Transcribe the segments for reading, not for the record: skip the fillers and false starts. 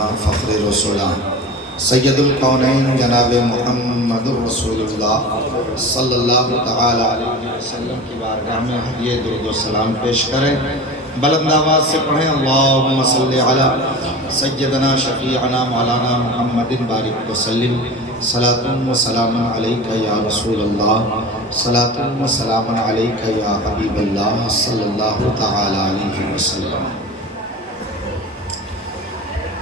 جہاں فخر رسولہ سید الکونین جناب محمد رسول اللہ صلی اللہ تعالی علیہ وسلم کی بارگاہ میں یہ درود و سلام پیش کریں. بلند آواز سے پڑھیں اللہم صلی علی سیدنا شفیعنا مولانا محمد بارک وسلم. صلاۃ و سلام علیک یا رسول اللہ، صلاۃ و سلام علیک یا حبیب اللہ صلی اللہ تعالی علیہ وسلم.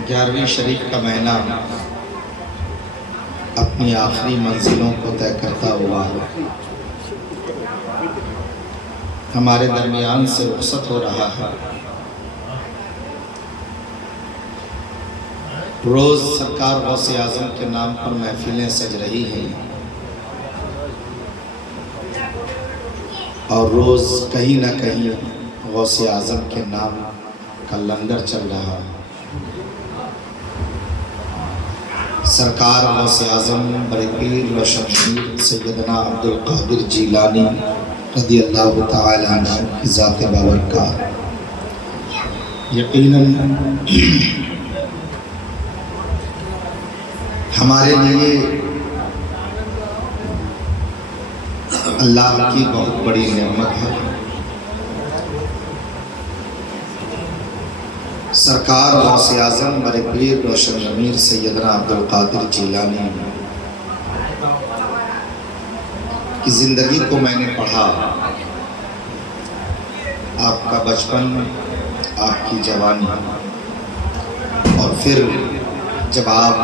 11ویں شریف کا مہینہ اپنی آخری منزلوں کو طے کرتا ہوا ہمارے درمیان سے رخصت ہو رہا ہے. روز سرکار غوث اعظم کے نام پر محفلیں سج رہی ہیں اور روز کہیں نہ کہیں غوث اعظم کے نام کا لنگر چل رہا ہے. سرکار غوث اعظم برپیر روشن شیر سیدنا عبدالقادر جیلانی رضی اللہ تعالی عنہ کی ذات بابرکات یقیناً ہمارے لیے اللہ کی بہت بڑی نعمت ہے. سرکار غوث اعظم برپیر روشن ضمیر سیدنا عبدالقادر جیلانی کی زندگی کو میں نے پڑھا. آپ کا بچپن، آپ کی جوانی، اور پھر جب آپ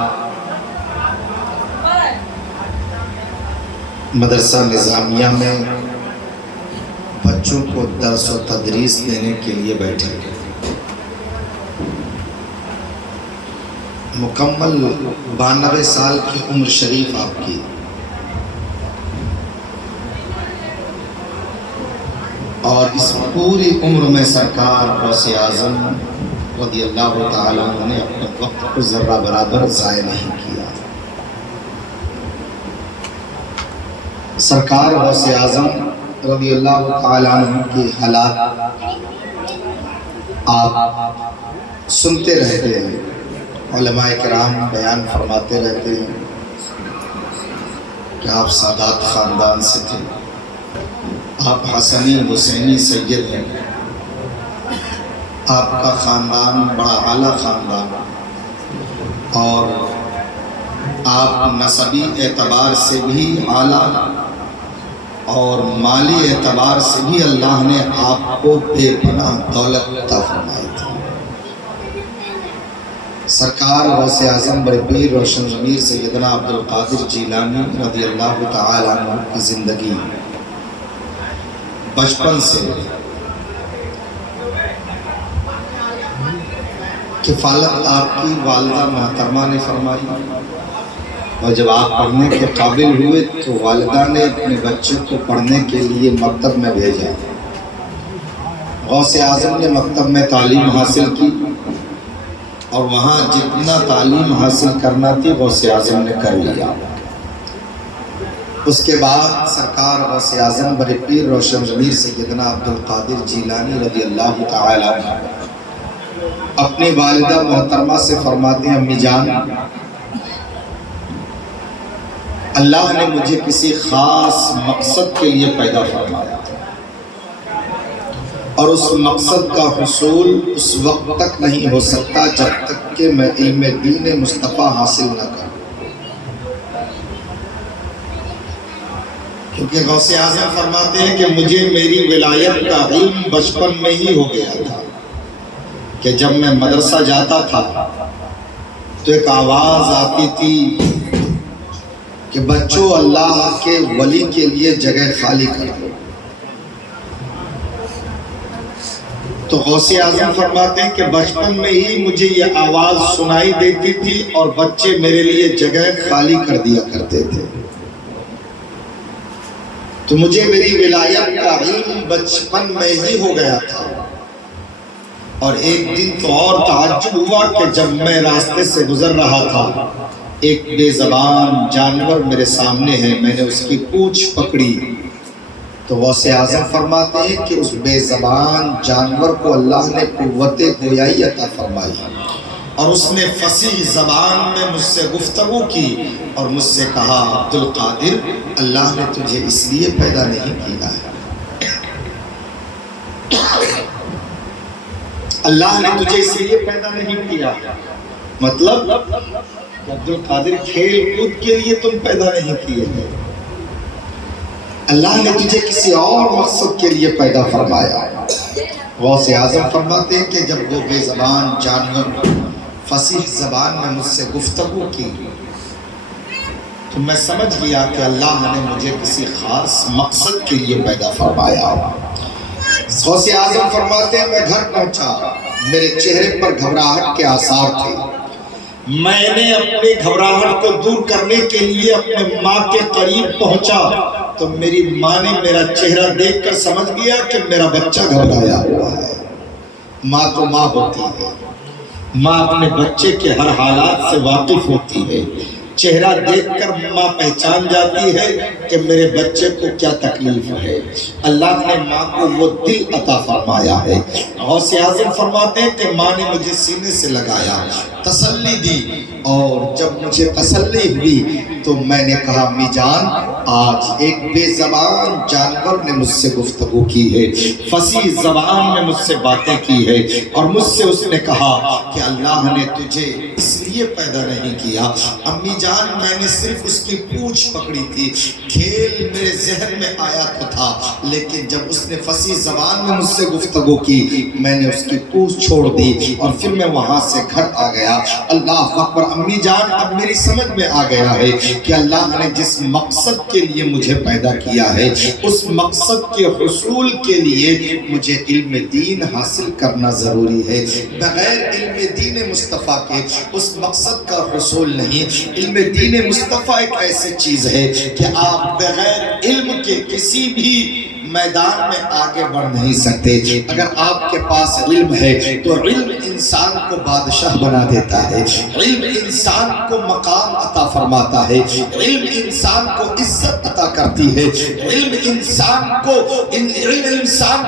مدرسہ نظامیہ میں بچوں کو درس و تدریس دینے کے لیے بیٹھے، مکمل 92 سال کی عمر شریف آپ کی، اور اس پوری عمر میں سرکار غوث اعظم رضی اللہ تعالیٰ عنہ نے اپنے وقت کو ذرہ برابر ضائع نہیں کیا. سرکار غوث اعظم رضی اللہ تعالیٰ عنہ کی حالات آپ سنتے رہتے ہیں، علماء کرام بیان فرماتے رہتے ہیں کہ آپ سادات خاندان سے تھے، آپ حسنی حسینی سید ہیں، آپ کا خاندان بڑا اعلیٰ خاندان، اور آپ نسبی اعتبار سے بھی اعلیٰ اور مالی اعتبار سے بھی اللہ نے آپ کو بے پناہ دولت عطا فرمائی تھی. سرکار غوث اعظم برپیر روشن ضمیر سیدنا عبدالقادر جیلانی رضی اللہ تعالی عنہ کی زندگی بچپن سے کفالت آپ کی والدہ محترمہ نے فرمائی، اور جب آپ پڑھنے کے قابل ہوئے تو والدہ نے اپنے بچے کو پڑھنے کے لیے مکتب میں بھیجا. غوث اعظم نے مکتب میں تعلیم حاصل کی اور وہاں جتنا تعلیم حاصل کرنا تھی غوث اعظم نے کر لیا. اس کے بعد سرکار غوث اعظم برپیر روشن ضمیر سیدنا عبدالقادر جیلانی رضی اللہ تعالی عنہ اپنی والدہ محترمہ سے فرماتے ہیں، امی جان، اللہ نے مجھے کسی خاص مقصد کے لیے پیدا فرمایا تھا، اور اس مقصد کا حصول اس وقت تک نہیں ہو سکتا جب تک کہ میں علم دین مصطفیٰ حاصل نہ کروں. کیونکہ غوث اعظم فرماتے ہیں کہ مجھے میری ولایت کا علم بچپن میں ہی ہو گیا تھا کہ جب میں مدرسہ جاتا تھا تو ایک آواز آتی تھی کہ بچوں اللہ کے ولی کے لیے جگہ خالی کرو. تو غوث اعظم فرماتے ہیں کہ بچپن میں ہی مجھے یہ آواز سنائی دیتی تھی اور بچے میرے لیے جگہ خالی کر دیا کرتے تھے. تو مجھے میری ولایت کا علم بچپن میں ہی ہو گیا تھا. اور ایک دن تو اور تعجب ہوا کہ جب میں راستے سے گزر رہا تھا، ایک بے زبان جانور میرے سامنے ہے، میں نے اس کی پونچھ پکڑی تو غوث اعظم فرماتے ہیں کہ اس بے زبان جانور کو اللہ نے قوت گویائی عطا فرمائی اور اس نے فصیح زبان میں مجھ سے گفتگو کی اور مجھ سے کہا عبد القادر اللہ نے تجھے اس لیے پیدا نہیں کیا ہے، اللہ نے تجھے اس لیے پیدا نہیں کیا، مطلب عبد القادر کھیل کود کے لیے تم پیدا نہیں کیے ہیں، اللہ نے تجھے کسی اور مقصد کے لیے پیدا فرمایا۔ غوث اعظم فرماتے ہیں کہ جب وہ بے زبان جانور فصیح زبان میں مجھ سے گفتگو کی تو میں سمجھ گیا کہ اللہ نے مجھے کسی خاص مقصد کے لیے پیدا فرمایا۔ غوث اعظم فرماتے ہیں میں گھر پہنچا، میرے چہرے پر گھبراہٹ کے آثار تھے، میں نے اپنی گھبراہٹ کو دور کرنے کے لیے اپنے ماں کے قریب پہنچا تو میری ماں نے میرا چہرہ دیکھ کر سمجھ گیا کہ میرا بچہ گھبرایا ہوا ہے۔ ماں تو ماں ہوتی ہے، ماں اپنے بچے کے ہر حالات سے واقف ہوتی ہے، چہرہ دیکھ کر ماں پہچان جاتی ہے کہ میرے بچے کو کیا تکلیف ہے۔ اللہ نے ماں کو وہ دل عطا فرمایا ہے۔ غوث اعظم فرماتے ہیں کہ ماں نے مجھے سینے سے لگایا، تسلی دی، اور جب مجھے تسلی ہوئی تو میں نے کہا امی جان آج ایک بے زبان جانور نے مجھ سے گفتگو کی ہے، فصیح زبان میں مجھ سے باتیں کی ہے، اور مجھ سے اس نے کہا کہ اللہ نے تجھے اس لیے پیدا نہیں کیا۔ امی جان میں نے صرف اس کی پوچھ پکڑی تھی، کھیل میرے ذہن میں آیا تو تھا، لیکن جب اس نے فصیح زبان میں مجھ سے گفتگو کی میں نے اس کی پوچھ چھوڑ دی اور پھر میں وہاں سے گھر آ گیا۔ اللہ اکبر۔ امی جان اب میری سمجھ میں آ گیا ہے کہ اللہ نے جس مقصد کے لیے مجھے پیدا کیا ہے اس مقصد کے حصول کے لیے مجھے علم دین حاصل کرنا ضروری ہے۔ بغیر علم دین مصطفیٰ کے اس مقصد کا حصول نہیں۔ علم دین مصطفیٰ ایک ایسی چیز ہے کہ آپ بغیر علم کے کسی بھی میدان میں آگے بڑھ نہیں سکتے۔ اگر آپ کے پاس علم ہے تو علم انسان کو بادشاہ بنا دیتا ہے، علم انسان کو مقام عطا فرماتا ہے، علم انسان کو عزت عطا کرتی ہے، علم انسان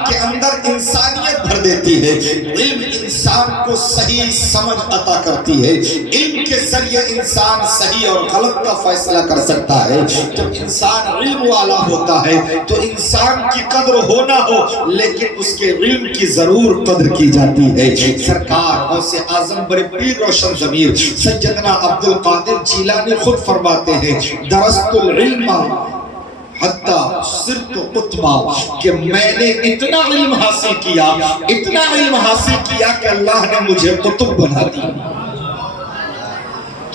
کے اندر انسانیت بھر دیتی ہے، علم انسان کو صحیح سمجھ عطا کرتی ہے۔ علم کے ذریعے انسان صحیح اور غلط کا فیصلہ کر سکتا ہے۔ جب انسان علم والا ہوتا ہے تو انسان کی قدر ہو نہ ہو لیکن اس کے علم کی ضرور قدر کی جاتی ہے۔ سرکار غوث اعظم بڑے پیر روشن ضمیر سیدنا عبد القادر جیلانی خود فرماتے ہیں درست العلم حتی صرت قطبا، کہ میں نے اتنا علم حاصل کیا کہ اللہ نے مجھے قطب بنا دیا۔